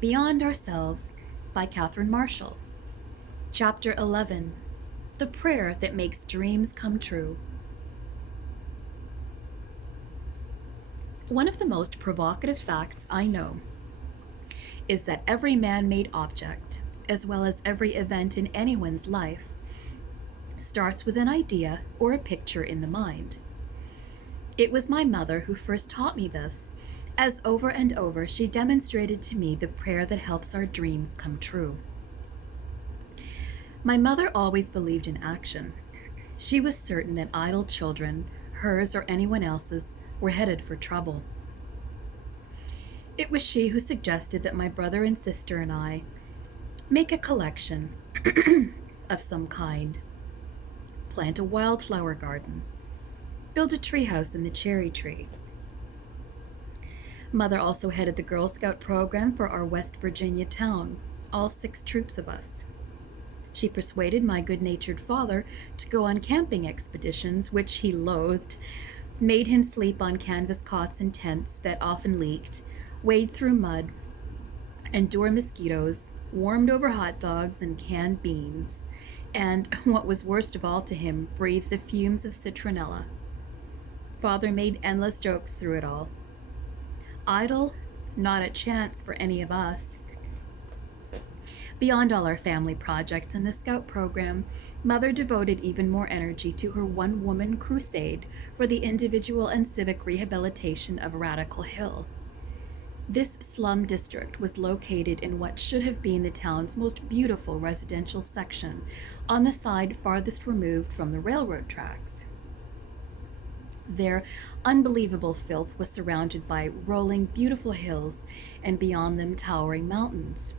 Beyond Ourselves by Catherine Marshall. Chapter 11. The Prayer That Makes Dreams Come True. One of the most provocative facts I know is that every man-made object, as well as every event in anyone's life, starts with an idea or a picture in the mind. It was my mother who first taught me this, as over and over she demonstrated to me the prayer that helps our dreams come true. My mother always believed in action. She was certain that idle children, hers or anyone else's, were headed for trouble. It was she who suggested that my brother and sister and I make a collection of some kind, plant a wildflower garden, build a treehouse in the cherry tree. Mother also headed the Girl Scout program for our West Virginia town, all 6 troops of us. She persuaded my good-natured father to go on camping expeditions, which he loathed, made him sleep on canvas cots and tents that often leaked, wade through mud, endure mosquitoes, warmed over hot dogs and canned beans, and, what was worst of all to him, breathed the fumes of citronella. Father made endless jokes through it all. Idle? Not a chance for any of us. Beyond all our family projects in the Scout program, Mother devoted even more energy to her one-woman crusade for the individual and civic rehabilitation of Radical Hill. This slum district was located in what should have been the town's most beautiful residential section, on the side farthest removed from the railroad tracks. Their unbelievable filth was surrounded by rolling, beautiful hills, and beyond them towering mountains.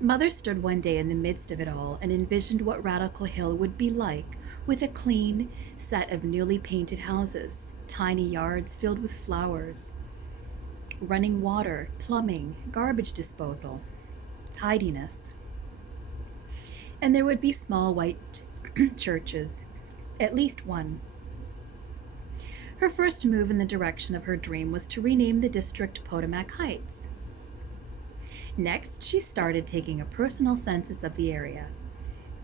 Mother stood one day in the midst of it all and envisioned what Radical Hill would be like, with a clean set of newly painted houses, tiny yards filled with flowers, running water, plumbing, garbage disposal, tidiness. And there would be small white churches, at least one. Her first move in the direction of her dream was to rename the district Potomac Heights. Next, she started taking a personal census of the area.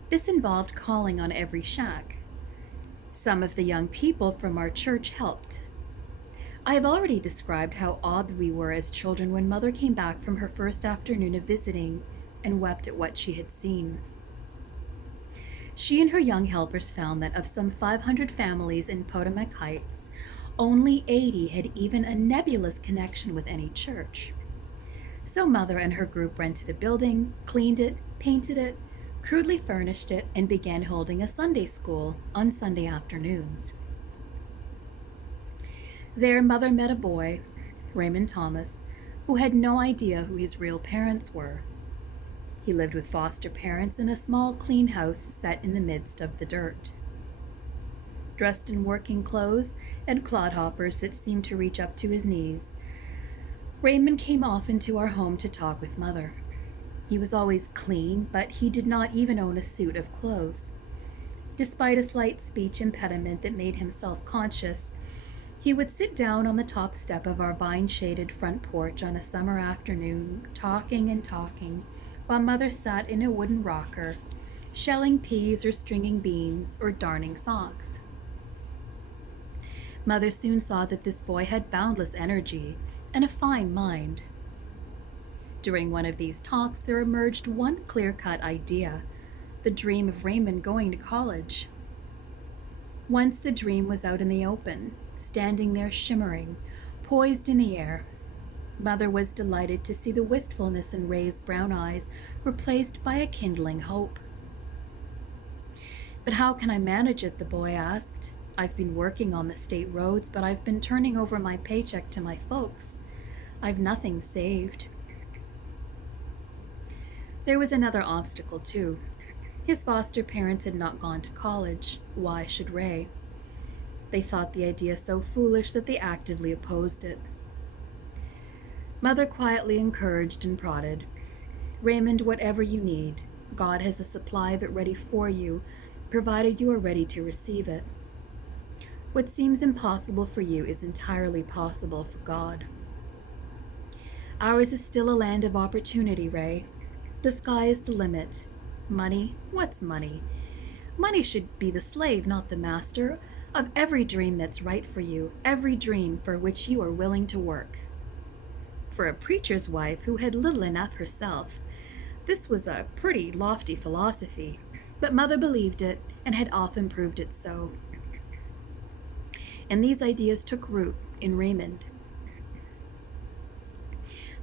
This involved calling on every shack. Some of the young people from our church helped. I have already described how awed we were as children when Mother came back from her first afternoon of visiting and wept at what she had seen. She and her young helpers found that of some 500 families in Potomac Heights, only 80 had even a nebulous connection with any church. So Mother and her group rented a building, cleaned it, painted it, crudely furnished it, and began holding a Sunday school on Sunday afternoons. There, Mother met a boy, Raymond Thomas, who had no idea who his real parents were. He lived with foster parents in a small, clean house set in the midst of the dirt. Dressed in working clothes and clodhoppers that seemed to reach up to his knees, Raymond came often to our home to talk with Mother. He was always clean, but he did not even own a suit of clothes. Despite a slight speech impediment that made him self-conscious, he would sit down on the top step of our vine-shaded front porch on a summer afternoon, talking and talking, while Mother sat in a wooden rocker, shelling peas or stringing beans or darning socks. Mother soon saw that this boy had boundless energy and a fine mind. During one of these talks, there emerged one clear-cut idea, the dream of Raymond going to college. Once the dream was out in the open, standing there shimmering, poised in the air, Mother was delighted to see the wistfulness in Ray's brown eyes replaced by a kindling hope. "But how can I manage it?" the boy asked. "I've been working on the state roads, but I've been turning over my paycheck to my folks. I've nothing saved." There was another obstacle, too. His foster parents had not gone to college. Why should Ray? They thought the idea so foolish that they actively opposed it. Mother quietly encouraged and prodded. "Raymond, whatever you need, God has a supply of it ready for you, provided you are ready to receive it. What seems impossible for you is entirely possible for God." Ours is still a land of opportunity, Ray. The sky is the limit. Money? What's money? Money should be the slave, not the master, of every dream that's right for you, every dream for which you are willing to work. For a preacher's wife who had little enough herself, this was a pretty lofty philosophy, but Mother believed it and had often proved it so. And these ideas took root in Raymond.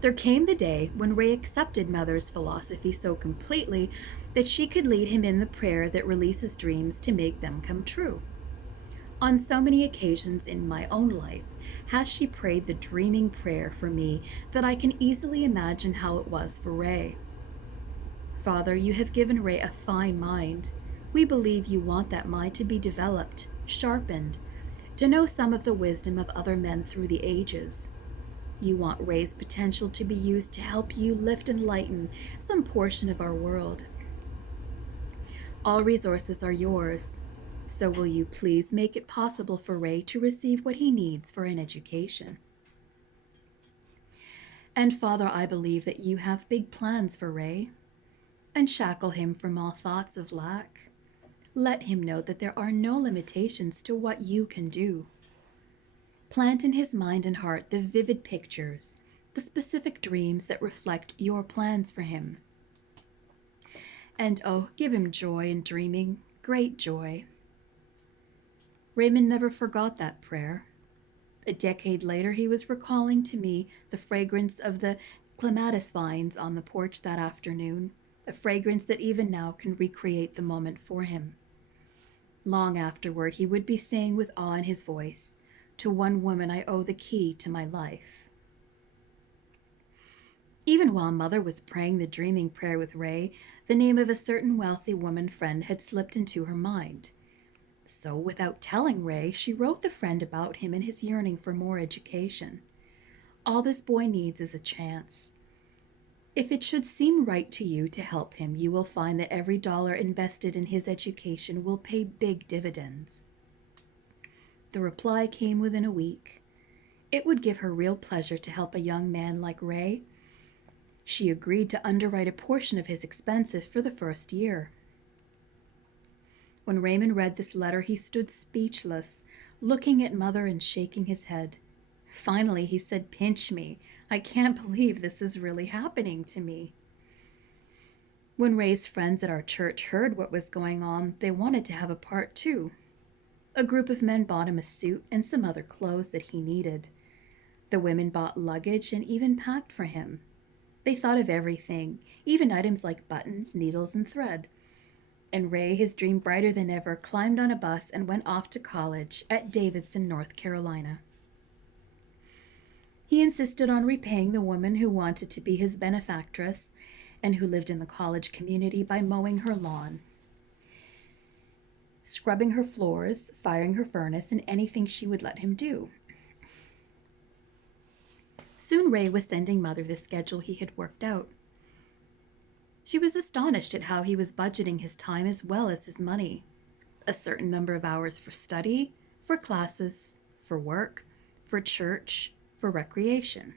There came the day when Ray accepted Mother's philosophy so completely that she could lead him in the prayer that releases dreams to make them come true. On so many occasions in my own life has she prayed the dreaming prayer for me that I can easily imagine how it was for Ray. Father, you have given Ray a fine mind. We believe you want that mind to be developed, sharpened, to know some of the wisdom of other men through the ages. You want Ray's potential to be used to help you lift and lighten some portion of our world. All resources are yours, so will you please make it possible for Ray to receive what he needs for an education? And Father, I believe that you have big plans for Ray. Unshackle him from all thoughts of lack. Let him know that there are no limitations to what you can do. Plant in his mind and heart the vivid pictures, the specific dreams that reflect your plans for him. And oh, give him joy in dreaming, great joy. Raymond never forgot that prayer. A decade later, he was recalling to me the fragrance of the clematis vines on the porch that afternoon, a fragrance that even now can recreate the moment for him. Long afterward, he would be saying with awe in his voice, "To one woman I owe the key to my life." Even while Mother was praying the dreaming prayer with Ray, the name of a certain wealthy woman friend had slipped into her mind. So, without telling Ray, she wrote the friend about him and his yearning for more education. All this boy needs is a chance. If it should seem right to you to help him, you will find that every dollar invested in his education will pay big dividends. The reply came within a week. It would give her real pleasure to help a young man like Ray. She agreed to underwrite a portion of his expenses for the first year. When Raymond read this letter, he stood speechless, looking at Mother and shaking his head. Finally, he said, "Pinch me. I can't believe this is really happening to me." When Ray's friends at our church heard what was going on, they wanted to have a part too. A group of men bought him a suit and some other clothes that he needed. The women bought luggage and even packed for him. They thought of everything, even items like buttons, needles, and thread. And Ray, his dream brighter than ever, climbed on a bus and went off to college at Davidson, North Carolina. He insisted on repaying the woman who wanted to be his benefactress and who lived in the college community by mowing her lawn, scrubbing her floors, firing her furnace, and anything she would let him do. Soon Ray was sending Mother the schedule he had worked out. She was astonished at how he was budgeting his time as well as his money. A certain number of hours for study, for classes, for work, for church, for recreation.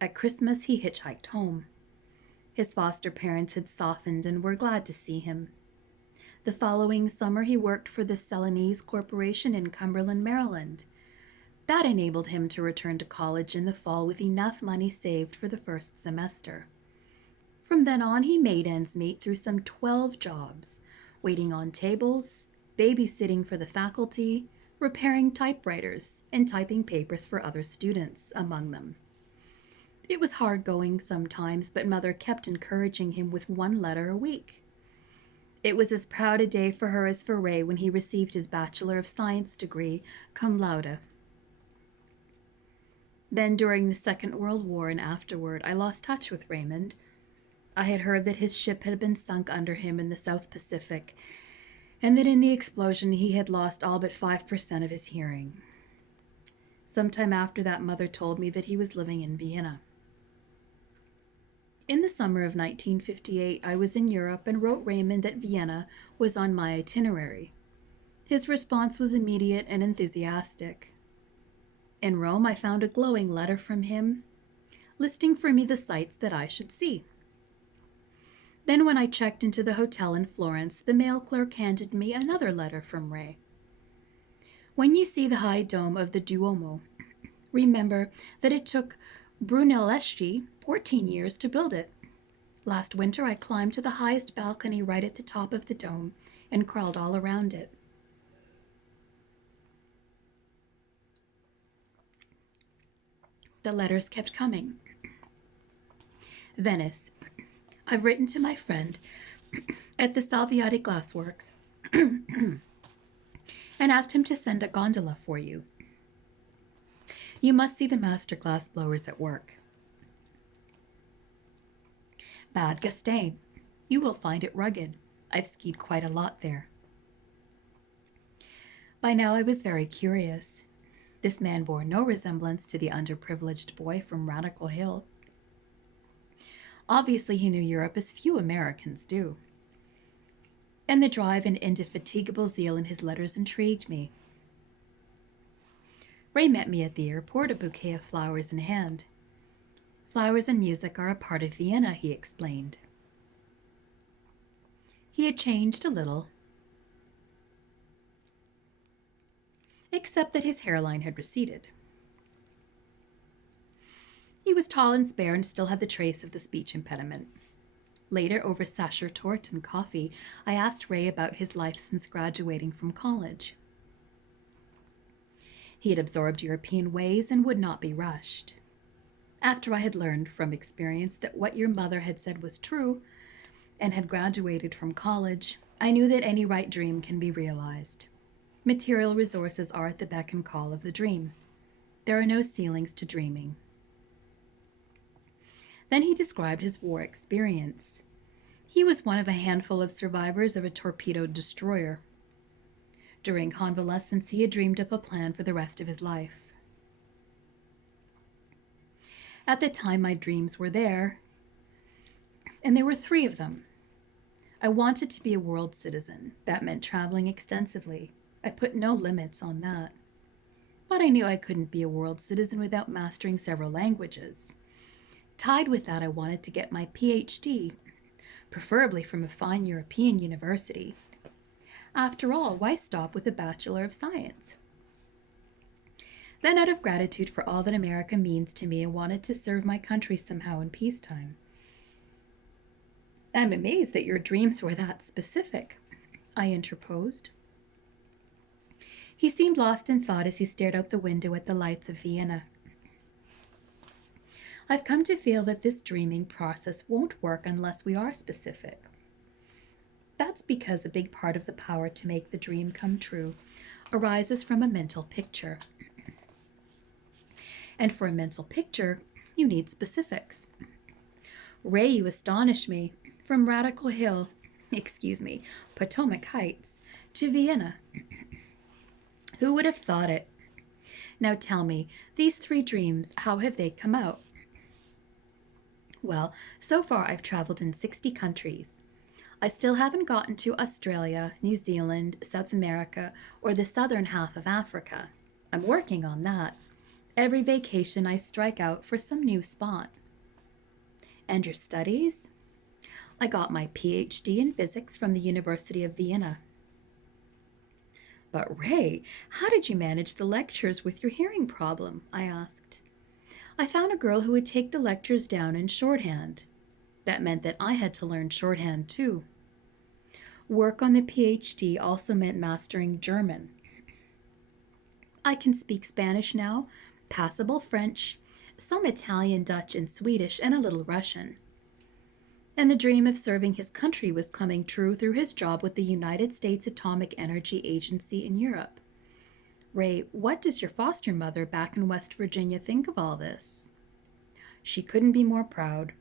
At Christmas, he hitchhiked home. His foster parents had softened and were glad to see him. The following summer, he worked for the Celanese Corporation in Cumberland, Maryland. That enabled him to return to college in the fall with enough money saved for the first semester. From then on, he made ends meet through some 12 jobs, waiting on tables, babysitting for the faculty, repairing typewriters, and typing papers for other students, among them. It was hard going sometimes, but Mother kept encouraging him with one letter a week. It was as proud a day for her as for Ray when he received his Bachelor of Science degree, cum laude. Then, during the Second World War and afterward, I lost touch with Raymond. I had heard that his ship had been sunk under him in the South Pacific, and that in the explosion he had lost all but 5% of his hearing. Sometime after that, Mother told me that he was living in Vienna. In the summer of 1958, I was in Europe and wrote Raymond that Vienna was on my itinerary. His response was immediate and enthusiastic. In Rome, I found a glowing letter from him. listing for me the sights that I should see. Then, when I checked into the hotel in Florence, the mail clerk handed me another letter from Ray. When you see the high dome of the Duomo, remember that it took Brunelleschi 14 years to build it. Last winter, I climbed to the highest balcony right at the top of the dome and crawled all around it. The letters kept coming. Venice. I've written to my friend at the Salviati Glassworks and asked him to send a gondola for you. You must see the master glass blowers at work. Bad Gastein. You will find it rugged. I've skied quite a lot there. By now I was very curious. This man bore no resemblance to the underprivileged boy from Radical Hill. Obviously, he knew Europe as few Americans do. And the drive and indefatigable zeal in his letters intrigued me. Ray met me at the airport, a bouquet of flowers in hand. Flowers and music are a part of Vienna, he explained. He had changed a little, except that his hairline had receded. He was tall and spare and still had the trace of the speech impediment. Later, over Sacher Torte and coffee, I asked Ray about his life since graduating from college. He had absorbed European ways and would not be rushed. After I had learned from experience that what your mother had said was true and had graduated from college, I knew that any right dream can be realized. Material resources are at the beck and call of the dream. There are no ceilings to dreaming. Then he described his war experience. He was one of a handful of survivors of a torpedoed destroyer. During convalescence, he had dreamed up a plan for the rest of his life. At the time, my dreams were there, and there were 3 of them. I wanted to be a world citizen. That meant traveling extensively. I put no limits on that. But I knew I couldn't be a world citizen without mastering several languages. Tied with that, I wanted to get my PhD, preferably from a fine European university. After all, why stop with a Bachelor of Science? Then, out of gratitude for all that America means to me, I wanted to serve my country somehow in peacetime. I'm amazed that your dreams were that specific, I interposed. He seemed lost in thought as he stared out the window at the lights of Vienna. I've come to feel that this dreaming process won't work unless we are specific. That's because a big part of the power to make the dream come true arises from a mental picture. And for a mental picture, you need specifics. Ray, you astonish me. From Radical Hill, Potomac Heights, to Vienna. Who would have thought it? Now tell me, these 3 dreams, how have they come out? Well, so far I've traveled in 60 countries. I still haven't gotten to Australia, New Zealand, South America, or the southern half of Africa. I'm working on that. Every vacation I strike out for some new spot. And your studies? I got my PhD in physics from the University of Vienna. But Ray, how did you manage the lectures with your hearing problem? I asked. I found a girl who would take the lectures down in shorthand. That meant that I had to learn shorthand too. Work on the PhD also meant mastering German. I can speak Spanish now, passable French, some Italian, Dutch, and Swedish, and a little Russian. And the dream of serving his country was coming true through his job with the United States Atomic Energy Agency in Europe. Ray, what does your foster mother back in West Virginia think of all this? She couldn't be more proud.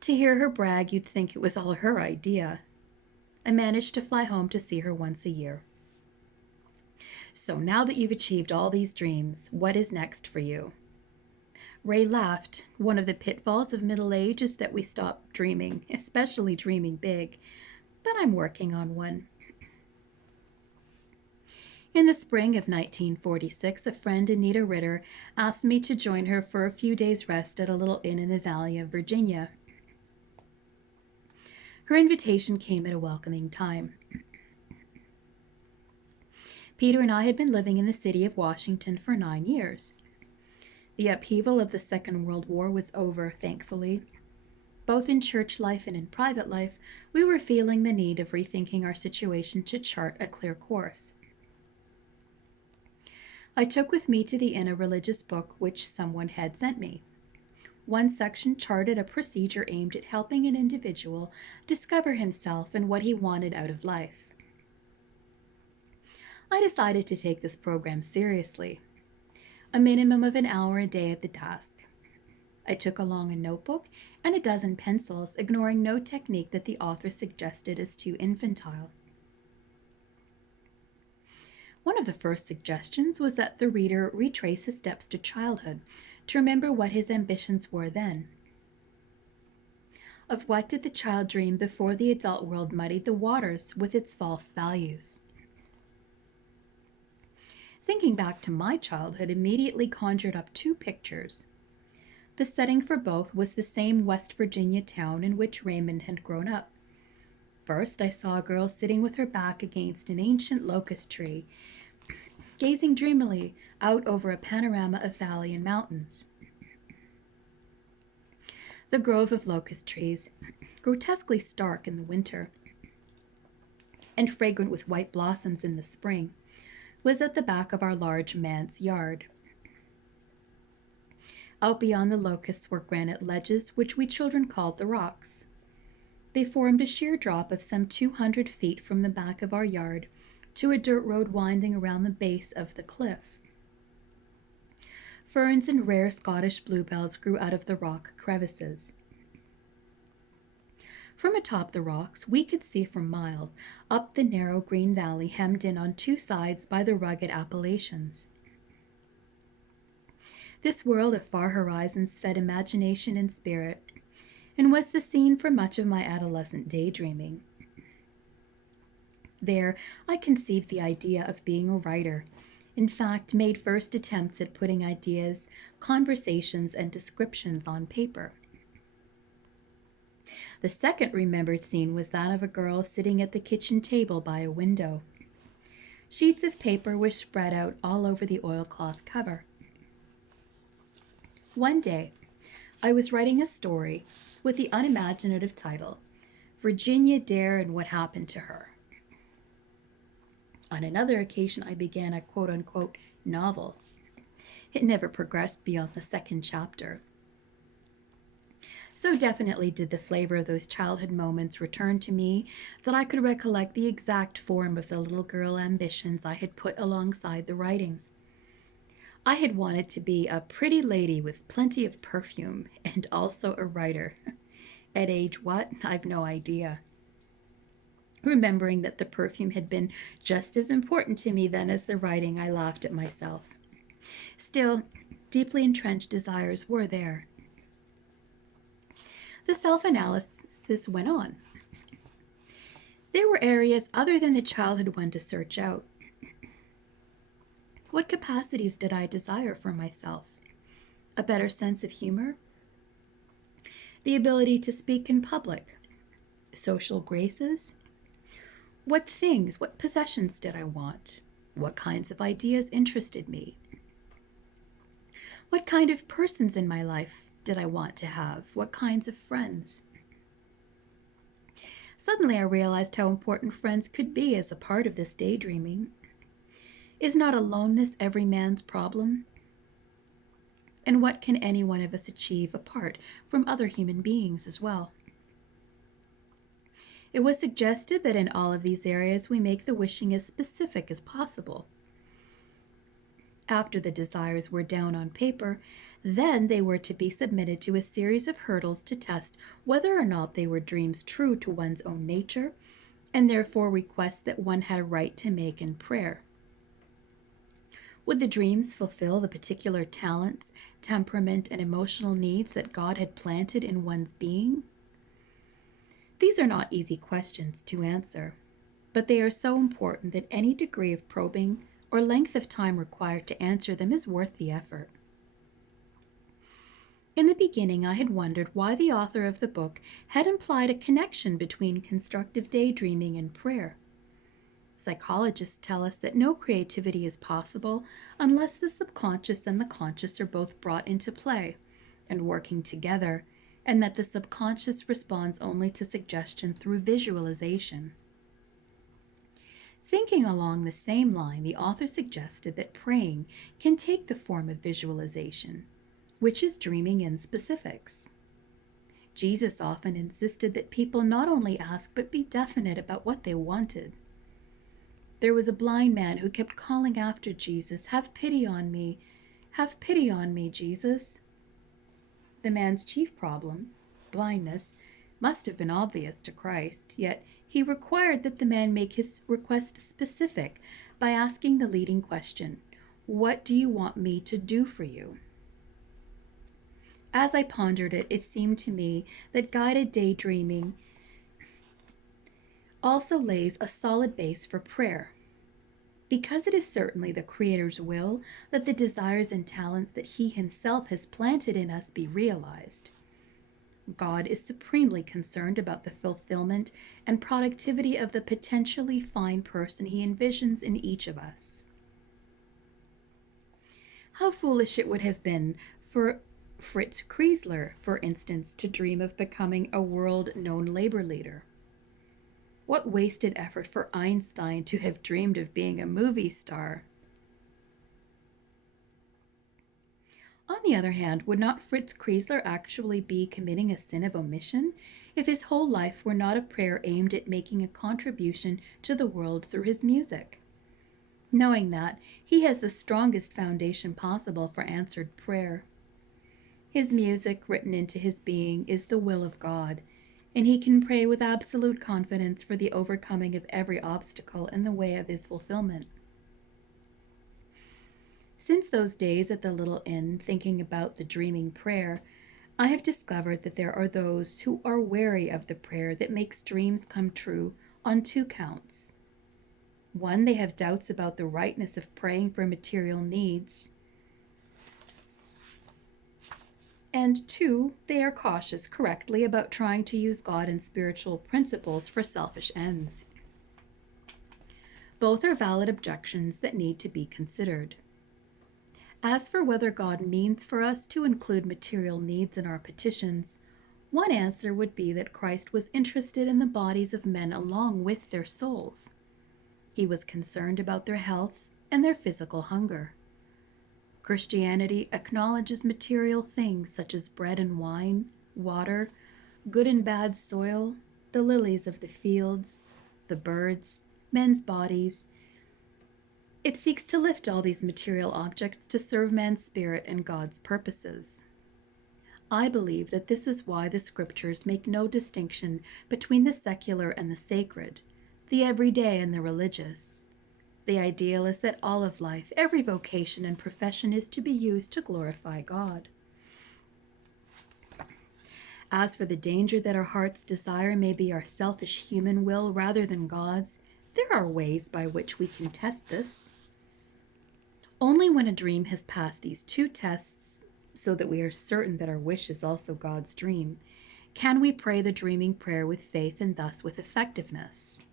To hear her brag, you'd think it was all her idea. I managed to fly home to see her once a year. So now that you've achieved all these dreams, what is next for you? Ray laughed. One of the pitfalls of middle age is that we stop dreaming, especially dreaming big. But I'm working on one. In the spring of 1946, a friend, Anita Ritter, asked me to join her for a few days' rest at a little inn in the Valley of Virginia. Her invitation came at a welcoming time. Peter and I had been living in the city of Washington for 9 years. The upheaval of the Second World War was over, thankfully. Both in church life and in private life, we were feeling the need of rethinking our situation to chart a clear course. I took with me to the inn a religious book which someone had sent me. One section charted a procedure aimed at helping an individual discover himself and what he wanted out of life. I decided to take this program seriously, a minimum of an hour a day at the desk. I took along a notebook and a dozen pencils, ignoring no technique that the author suggested as too infantile. One of the first suggestions was that the reader retrace his steps to childhood to remember what his ambitions were then. Of what did the child dream before the adult world muddied the waters with its false values? Thinking back to my childhood immediately conjured up two pictures. The setting for both was the same West Virginia town in which Raymond had grown up. First, I saw a girl sitting with her back against an ancient locust tree, gazing dreamily out over a panorama of valley and mountains. The grove of locust trees, grotesquely stark in the winter and fragrant with white blossoms in the spring, was at the back of our large manse yard. Out beyond the locusts were granite ledges, which we children called the rocks. They formed a sheer drop of some 200 feet from the back of our yard to a dirt road winding around the base of the cliff. Ferns and rare Scottish bluebells grew out of the rock crevices. From atop the rocks, we could see for miles up the narrow green valley hemmed in on two sides by the rugged Appalachians. This world of far horizons fed imagination and spirit, and was the scene for much of my adolescent daydreaming. There, I conceived the idea of being a writer. In fact, made first attempts at putting ideas, conversations, and descriptions on paper. The second remembered scene was that of a girl sitting at the kitchen table by a window. Sheets of paper were spread out all over the oilcloth cover. One day, I was writing a story with the unimaginative title, Virginia Dare and What Happened to Her. On another occasion, I began a quote-unquote novel. It never progressed beyond the second chapter. So definitely did the flavor of those childhood moments return to me that I could recollect the exact form of the little girl ambitions I had put alongside the writing. I had wanted to be a pretty lady with plenty of perfume and also a writer. At age what? I've no idea. Remembering that the perfume had been just as important to me then as the writing, I laughed at myself. Still, deeply entrenched desires were there. The self-analysis went on. There were areas other than the childhood one to search out. What capacities did I desire for myself? A better sense of humor? The ability to speak in public? Social graces? What things, what possessions did I want? What kinds of ideas interested me? What kind of persons in my life did I want to have? What kinds of friends? Suddenly I realized how important friends could be as a part of this daydreaming. Is not aloneness every man's problem? And what can any one of us achieve apart from other human beings as well? It was suggested that in all of these areas we make the wishing as specific as possible. After the desires were down on paper, then they were to be submitted to a series of hurdles to test whether or not they were dreams true to one's own nature, and therefore requests that one had a right to make in prayer. Would the dreams fulfill the particular talents, temperament, and emotional needs that God had planted in one's being? These are not easy questions to answer, but they are so important that any degree of probing or length of time required to answer them is worth the effort. In the beginning, I had wondered why the author of the book had implied a connection between constructive daydreaming and prayer. Psychologists tell us that no creativity is possible unless the subconscious and the conscious are both brought into play and working together, and that the subconscious responds only to suggestion through visualization. Thinking along the same line, the author suggested that praying can take the form of visualization, which is dreaming in specifics. Jesus often insisted that people not only ask but be definite about what they wanted. There was a blind man who kept calling after Jesus, "Have pity on me, have pity on me, Jesus." The man's chief problem, blindness, must have been obvious to Christ, yet he required that the man make his request specific by asking the leading question, "What do you want me to do for you?" As I pondered it, it seemed to me that guided daydreaming also lays a solid base for prayer, because it is certainly the Creator's will that the desires and talents that He Himself has planted in us be realized. God is supremely concerned about the fulfillment and productivity of the potentially fine person He envisions in each of us. How foolish it would have been for Fritz Kreisler, for instance, to dream of becoming a world-known labor leader. What wasted effort for Einstein to have dreamed of being a movie star. On the other hand, would not Fritz Kreisler actually be committing a sin of omission if his whole life were not a prayer aimed at making a contribution to the world through his music? Knowing that, he has the strongest foundation possible for answered prayer. His music, written into his being, is the will of God, and he can pray with absolute confidence for the overcoming of every obstacle in the way of his fulfillment. Since those days at the little inn, thinking about the dreaming prayer, I have discovered that there are those who are wary of the prayer that makes dreams come true on two counts. One, they have doubts about the rightness of praying for material needs. And two, they are cautious correctly about trying to use God and spiritual principles for selfish ends. Both are valid objections that need to be considered. As for whether God means for us to include material needs in our petitions, one answer would be that Christ was interested in the bodies of men along with their souls. He was concerned about their health and their physical hunger. Christianity acknowledges material things such as bread and wine, water, good and bad soil, the lilies of the fields, the birds, men's bodies. It seeks to lift all these material objects to serve man's spirit and God's purposes. I believe that this is why the scriptures make no distinction between the secular and the sacred, the everyday and the religious. The ideal is that all of life, every vocation and profession is to be used to glorify God. As for the danger that our heart's desire may be our selfish human will rather than God's, there are ways by which we can test this. Only when a dream has passed these two tests, so that we are certain that our wish is also God's dream, can we pray the dreaming prayer with faith and thus with effectiveness.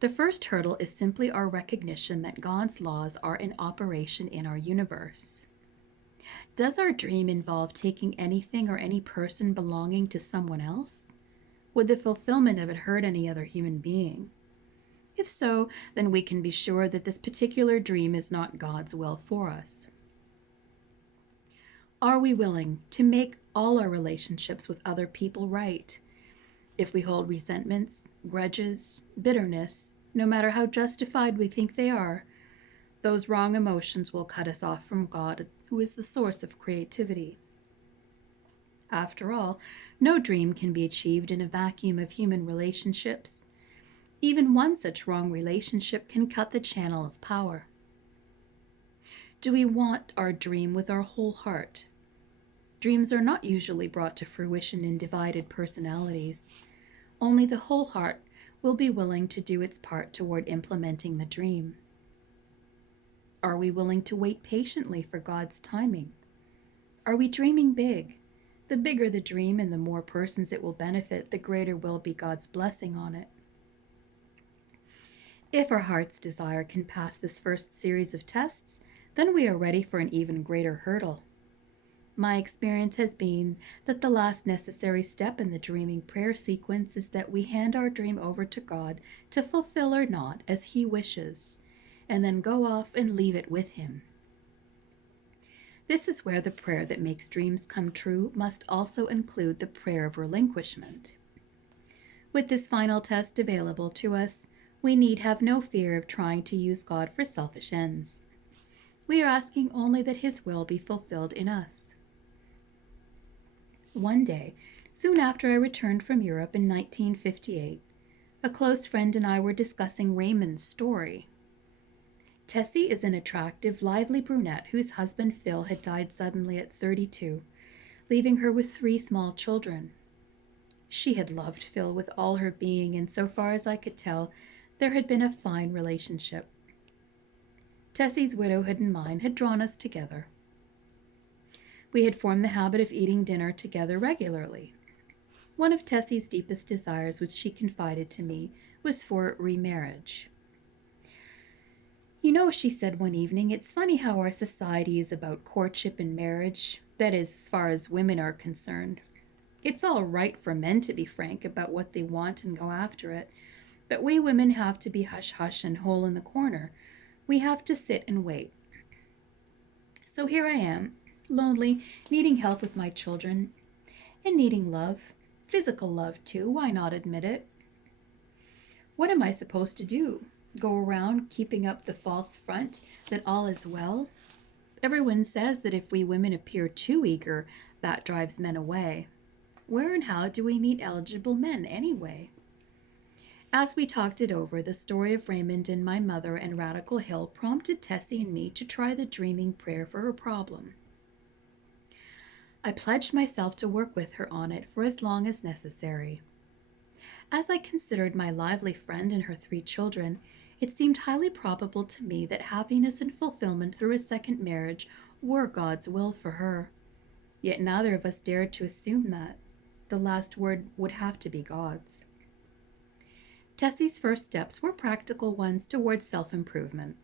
The first hurdle is simply our recognition that God's laws are in operation in our universe. Does our dream involve taking anything or any person belonging to someone else? Would the fulfillment of it hurt any other human being? If so, then we can be sure that this particular dream is not God's will for us. Are we willing to make all our relationships with other people right? If we hold resentments, grudges, bitterness, no matter how justified we think they are, those wrong emotions will cut us off from God, who is the source of creativity. After all, no dream can be achieved in a vacuum of human relationships. Even one such wrong relationship can cut the channel of power. Do we want our dream with our whole heart? Dreams are not usually brought to fruition in divided personalities. Only the whole heart will be willing to do its part toward implementing the dream. Are we willing to wait patiently for God's timing? Are we dreaming big? The bigger the dream and the more persons it will benefit, the greater will be God's blessing on it. If our heart's desire can pass this first series of tests, then we are ready for an even greater hurdle. My experience has been that the last necessary step in the dreaming prayer sequence is that we hand our dream over to God to fulfill or not as He wishes, and then go off and leave it with Him. This is where the prayer that makes dreams come true must also include the prayer of relinquishment. With this final test available to us, we need have no fear of trying to use God for selfish ends. We are asking only that His will be fulfilled in us. One day, soon after I returned from Europe in 1958, a close friend and I were discussing Raymond's story. Tessie is an attractive, lively brunette whose husband Phil had died suddenly at 32, leaving her with 3 small children. She had loved Phil with all her being, and so far as I could tell, there had been a fine relationship. Tessie's widowhood and mine had drawn us together. We had formed the habit of eating dinner together regularly. One of Tessie's deepest desires, which she confided to me, was for remarriage. You know, she said one evening, it's funny how our society is about courtship and marriage, that is, as far as women are concerned. It's all right for men to be frank about what they want and go after it, but we women have to be hush-hush and hole in the corner. We have to sit and wait. So here I am, lonely, needing help with my children, and needing love. Physical love, too, why not admit it? What am I supposed to do? Go around keeping up the false front that all is well? Everyone says that if we women appear too eager, that drives men away. Where and how do we meet eligible men anyway? As we talked it over, the story of Raymond and my mother and Radical Hill prompted Tessie and me to try the dreaming prayer for her problem. I pledged myself to work with her on it for as long as necessary. As I considered my lively friend and her 3 children, it seemed highly probable to me that happiness and fulfillment through a second marriage were God's will for her. Yet neither of us dared to assume that. The last word would have to be God's. Tessie's first steps were practical ones towards self-improvement.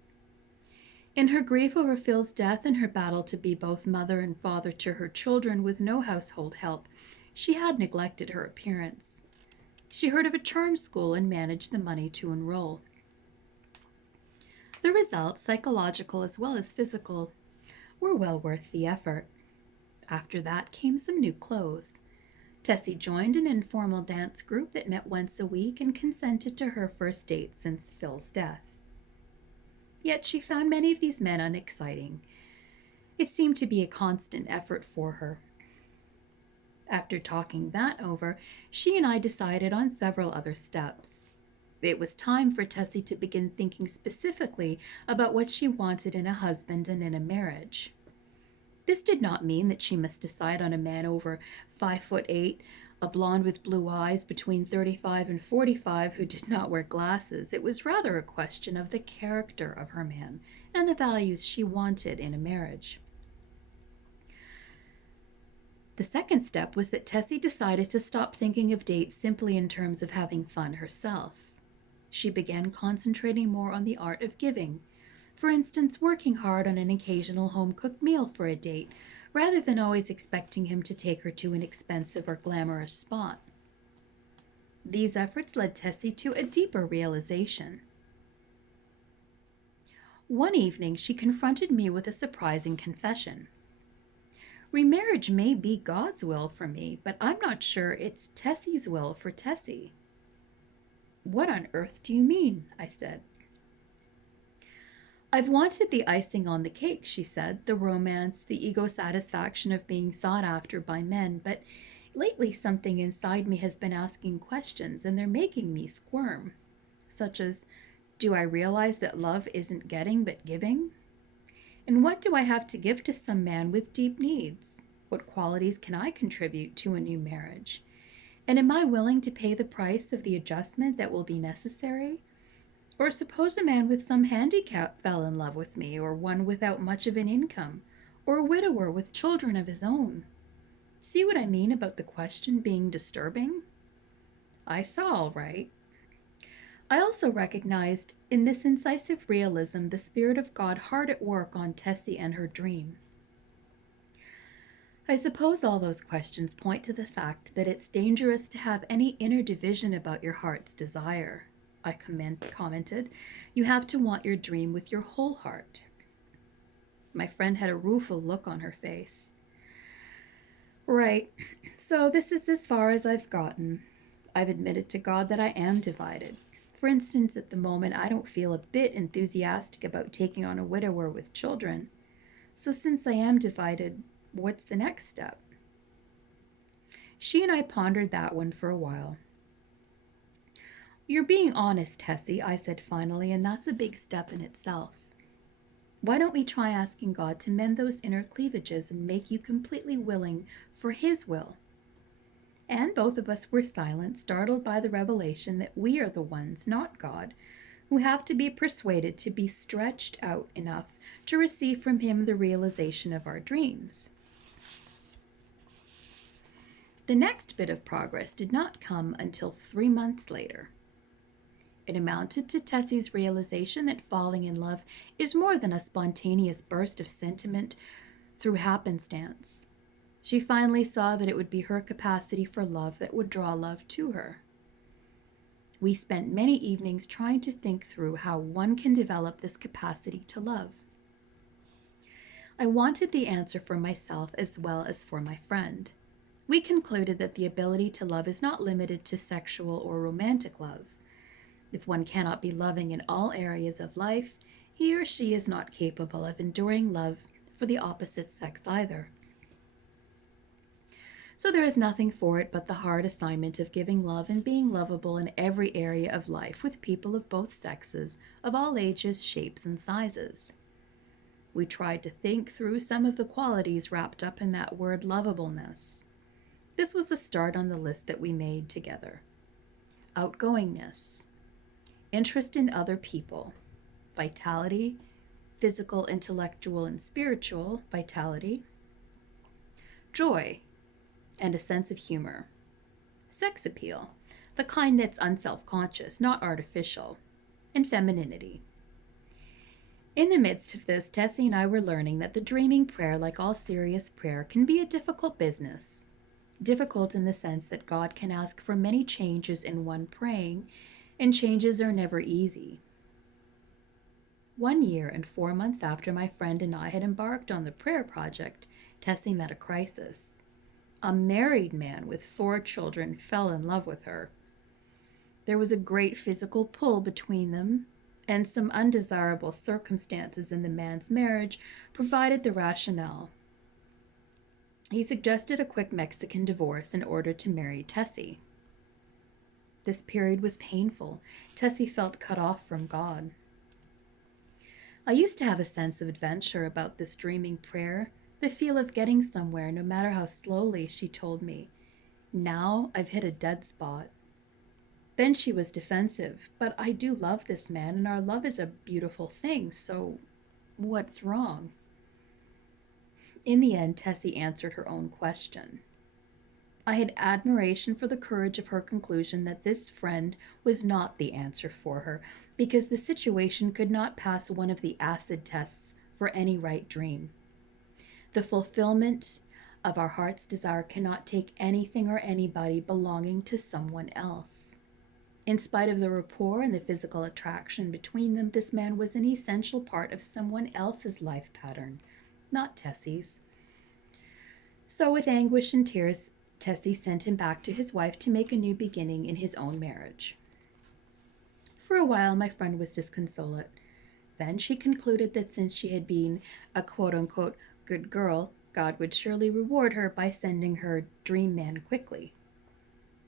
In her grief over Phil's death and her battle to be both mother and father to her children with no household help, she had neglected her appearance. She heard of a charm school and managed the money to enroll. The results, psychological as well as physical, were well worth the effort. After that came some new clothes. Tessie joined an informal dance group that met once a week and consented to her first date since Phil's death. Yet she found many of these men unexciting. It seemed to be a constant effort for her. After talking that over, she and I decided on several other steps. It was time for Tessie to begin thinking specifically about what she wanted in a husband and in a marriage. This did not mean that she must decide on a man over 5'8", a blonde with blue eyes between 35 and 45 who did not wear glasses. It was rather a question of the character of her man and the values she wanted in a marriage. The second step was that Tessie decided to stop thinking of dates simply in terms of having fun herself. She began concentrating more on the art of giving. For instance, working hard on an occasional home-cooked meal for a date, rather than always expecting him to take her to an expensive or glamorous spot. These efforts led Tessie to a deeper realization. One evening, she confronted me with a surprising confession. Remarriage may be God's will for me, but I'm not sure it's Tessie's will for Tessie. What on earth do you mean? I said. I've wanted the icing on the cake, she said, the romance, the ego satisfaction of being sought after by men, but lately something inside me has been asking questions, and they're making me squirm, such as, do I realize that love isn't getting but giving? And what do I have to give to some man with deep needs? What qualities can I contribute to a new marriage? And am I willing to pay the price of the adjustment that will be necessary? Or suppose a man with some handicap fell in love with me, or one without much of an income, or a widower with children of his own. See what I mean about the question being disturbing? I saw, all right. I also recognized in this incisive realism the Spirit of God hard at work on Tessie and her dream. I suppose all those questions point to the fact that it's dangerous to have any inner division about your heart's desire. I commented. You have to want your dream with your whole heart. My friend had a rueful look on her face. Right, so this is as far as I've gotten. I've admitted to God that I am divided. For instance, at the moment, I don't feel a bit enthusiastic about taking on a widower with children. So since I am divided, what's the next step? She and I pondered that one for a while. You're being honest, Tessie, I said finally, and that's a big step in itself. Why don't we try asking God to mend those inner cleavages and make you completely willing for His will? And both of us were silent, startled by the revelation that we are the ones, not God, who have to be persuaded to be stretched out enough to receive from Him the realization of our dreams. The next bit of progress did not come until 3 months later. It amounted to Tessie's realization that falling in love is more than a spontaneous burst of sentiment through happenstance. She finally saw that it would be her capacity for love that would draw love to her. We spent many evenings trying to think through how one can develop this capacity to love. I wanted the answer for myself as well as for my friend. We concluded that the ability to love is not limited to sexual or romantic love. If one cannot be loving in all areas of life, he or she is not capable of enduring love for the opposite sex either. So there is nothing for it but the hard assignment of giving love and being lovable in every area of life with people of both sexes, of all ages, shapes, and sizes. We tried to think through some of the qualities wrapped up in that word lovableness. This was the start on the list that we made together. Outgoingness, interest in other people, vitality, physical, intellectual, and spiritual vitality, joy, and a sense of humor. Sex appeal, the kind that's unself-conscious, not artificial, and femininity. In the midst of this, Tessie and I were learning that the dreaming prayer, like all serious prayer, can be a difficult business. Difficult in the sense that God can ask for many changes in one praying, and changes are never easy. 1 year and 4 months after my friend and I had embarked on the prayer project, Tessie met a crisis. A married man with 4 children fell in love with her. There was a great physical pull between them, and some undesirable circumstances in the man's marriage provided the rationale. He suggested a quick Mexican divorce in order to marry Tessie. This period was painful. Tessie felt cut off from God. I used to have a sense of adventure about this dreaming prayer, the feel of getting somewhere no matter how slowly, she told me. Now I've hit a dead spot. Then she was defensive, but I do love this man and our love is a beautiful thing, so what's wrong? In the end, Tessie answered her own question. I had admiration for the courage of her conclusion that this friend was not the answer for her, because the situation could not pass one of the acid tests for any right dream. The fulfillment of our heart's desire cannot take anything or anybody belonging to someone else. In spite of the rapport and the physical attraction between them, this man was an essential part of someone else's life pattern, not Tessie's. So with anguish and tears, Tessie sent him back to his wife to make a new beginning in his own marriage. For a while, my friend was disconsolate. Then she concluded that since she had been a quote-unquote good girl, God would surely reward her by sending her dream man quickly.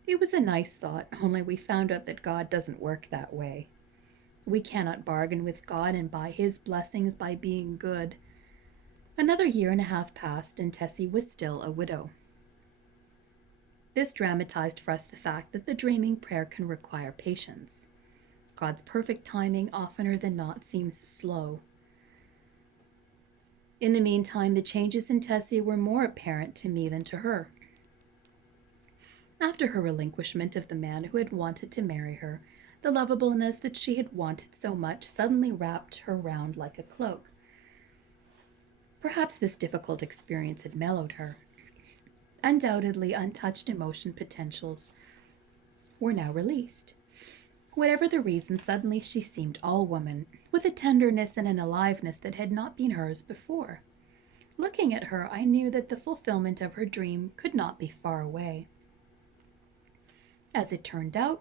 It was a nice thought, only we found out that God doesn't work that way. We cannot bargain with God and buy His blessings by being good. Another 1.5 years passed, and Tessie was still a widow. This dramatized for us the fact that the dreaming prayer can require patience. God's perfect timing oftener than not seems slow. In the meantime, the changes in Tessie were more apparent to me than to her. After her relinquishment of the man who had wanted to marry her, the lovableness that she had wanted so much suddenly wrapped her round like a cloak. Perhaps this difficult experience had mellowed her. Undoubtedly, untouched emotion potentials were now released. Whatever the reason, suddenly she seemed all woman, with a tenderness and an aliveness that had not been hers before. Looking at her, I knew that the fulfillment of her dream could not be far away. As it turned out,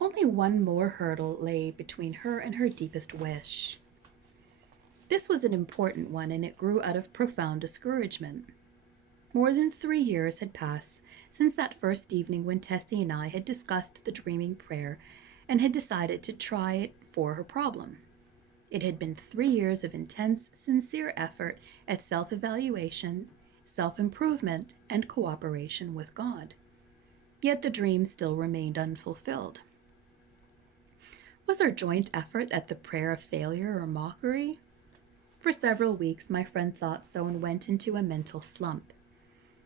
only one more hurdle lay between her and her deepest wish. This was an important one, and it grew out of profound discouragement. More than 3 years had passed since that first evening when Tessie and I had discussed the dreaming prayer and had decided to try it for her problem. It had been 3 years of intense, sincere effort at self-evaluation, self-improvement, and cooperation with God. Yet the dream still remained unfulfilled. Was our joint effort at the prayer a failure or mockery? For several weeks, my friend thought so and went into a mental slump.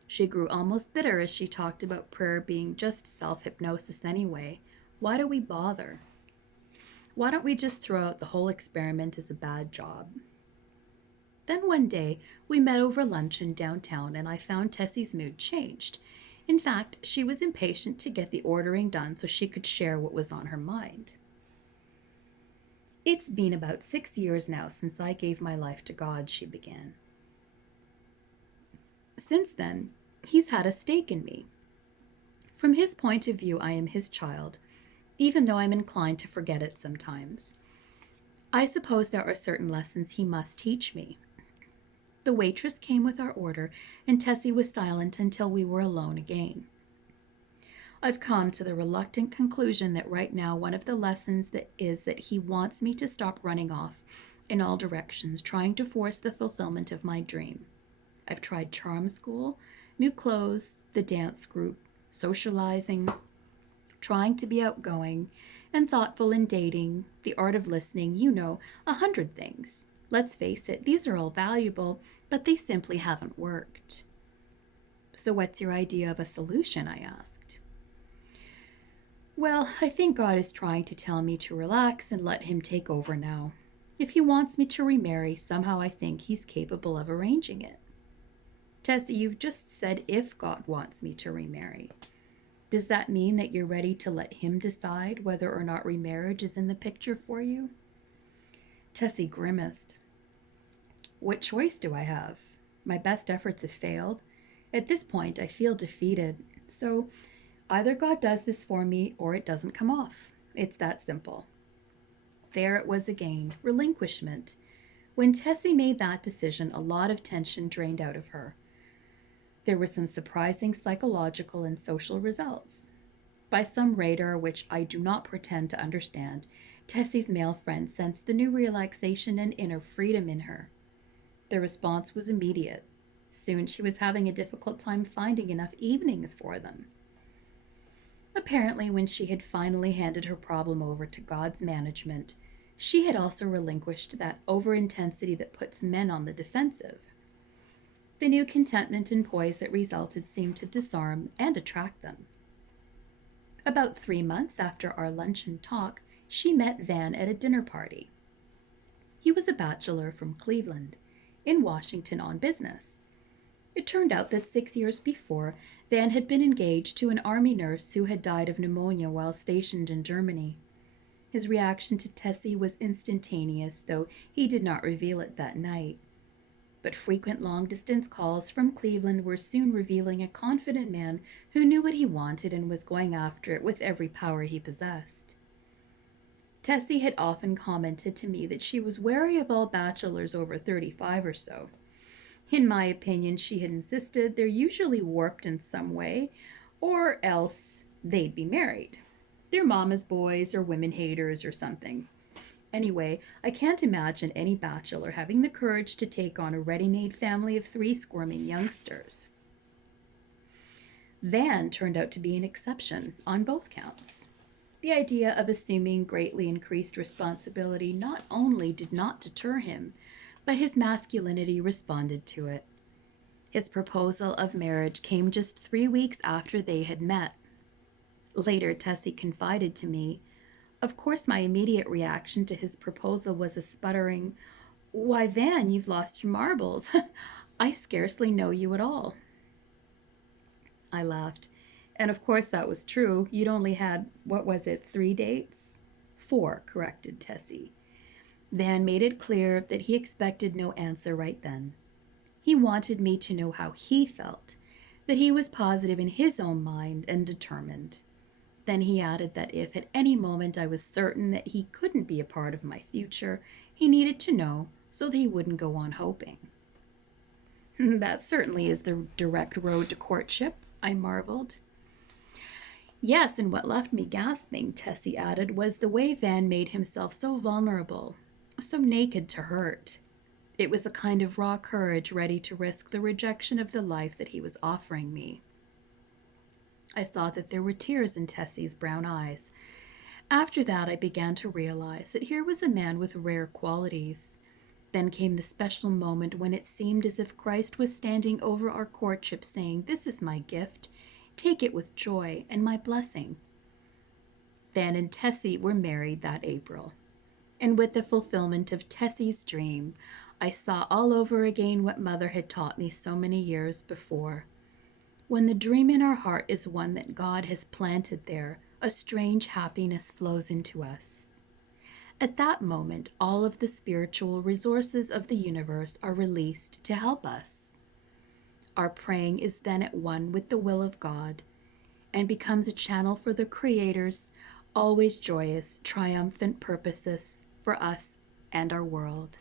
She grew almost bitter as she talked about prayer being just self-hypnosis anyway. Why do we bother? Why don't we just throw out the whole experiment as a bad job? Then one day, we met over luncheon downtown, and I found Tessie's mood changed. In fact, she was impatient to get the ordering done so she could share what was on her mind. It's been about 6 years now since I gave my life to God, she began. Since then, he's had a stake in me. From his point of view, I am his child, even though I'm inclined to forget it sometimes. I suppose there are certain lessons he must teach me. The waitress came with our order, and Tessie was silent until we were alone again. I've come to the reluctant conclusion that right now one of the lessons is that he wants me to stop running off in all directions, trying to force the fulfillment of my dream. I've tried charm school, new clothes, the dance group, socializing, trying to be outgoing and thoughtful in dating, the art of listening, 100 things. Let's face it, these are all valuable, but they simply haven't worked. So what's your idea of a solution? I asked. Well, I think God is trying to tell me to relax and let him take over now. If he wants me to remarry, somehow I think he's capable of arranging it. Tessie, you've just said if God wants me to remarry. Does that mean that you're ready to let him decide whether or not remarriage is in the picture for you? Tessie grimaced. What choice do I have? My best efforts have failed. At this point, I feel defeated. So either God does this for me or it doesn't come off. It's that simple. There it was again, relinquishment. When Tessie made that decision, a lot of tension drained out of her. There were some surprising psychological and social results. By some radar which I do not pretend to understand, Tessie's male friend sensed the new relaxation and inner freedom in her. The response was immediate. Soon she was having a difficult time finding enough evenings for them. Apparently, when she had finally handed her problem over to God's management, she had also relinquished that over-intensity that puts men on the defensive. The new contentment and poise that resulted seemed to disarm and attract them. About 3 months after our luncheon talk, she met Van at a dinner party. He was a bachelor from Cleveland, in Washington on business. It turned out that 6 years before, Van had been engaged to an army nurse who had died of pneumonia while stationed in Germany. His reaction to Tessie was instantaneous, though he did not reveal it that night. But frequent long-distance calls from Cleveland were soon revealing a confident man who knew what he wanted and was going after it with every power he possessed. Tessie had often commented to me that she was wary of all bachelors over 35 or so. In my opinion, she had insisted they're usually warped in some way, or else they'd be married. They're mama's boys or women haters or something. Anyway, I can't imagine any bachelor having the courage to take on a ready-made family of 3 squirming youngsters. Van turned out to be an exception on both counts. The idea of assuming greatly increased responsibility not only did not deter him, but his masculinity responded to it. His proposal of marriage came just 3 weeks after they had met. Later, Tessie confided to me, of course, my immediate reaction to his proposal was a sputtering, "Why, Van, you've lost your marbles. I scarcely know you at all." I laughed. And of course, that was true. You'd only had, what was it, 3 dates? 4, corrected Tessie. Van made it clear that he expected no answer right then. He wanted me to know how he felt, that he was positive in his own mind and determined. Then he added that if at any moment I was certain that he couldn't be a part of my future, he needed to know so that he wouldn't go on hoping. That certainly is the direct road to courtship, I marveled. Yes, and what left me gasping, Tessie added, was the way Van made himself so vulnerable, so naked to hurt. It was a kind of raw courage ready to risk the rejection of the life that he was offering me. I saw that there were tears in Tessie's brown eyes. After that, I began to realize that here was a man with rare qualities. Then came the special moment when it seemed as if Christ was standing over our courtship saying, "This is my gift. Take it with joy and my blessing." Van and Tessie were married that April. And with the fulfillment of Tessie's dream, I saw all over again what Mother had taught me so many years before. When the dream in our heart is one that God has planted there, a strange happiness flows into us. At that moment, all of the spiritual resources of the universe are released to help us. Our praying is then at one with the will of God and becomes a channel for the Creator's always joyous, triumphant purposes for us and our world.